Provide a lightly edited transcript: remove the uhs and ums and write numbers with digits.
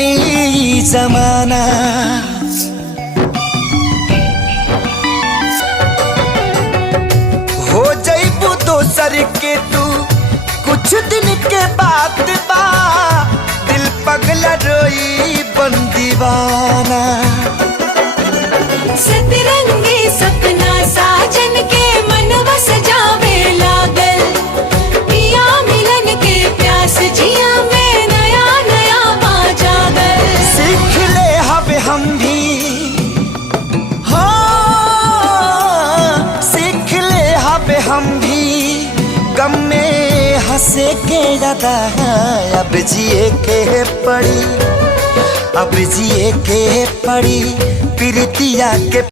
जानी जमाना। हो जइबू दोसर के तू कुछ दिन के बाद बा, दिल पगला रोई बन दीवाना। सतरंगी सपना साजन के मनवा सजावे लागल, पिया मिलन के प्यास जिया में नया नया पा जागल। सीख ले हब हम भी, हाँ सीख ले हब हम भी, गम में हंसे के ज्यादा अब जिए के पड़ी, अब जिए के पड़ी प्रीतिया के।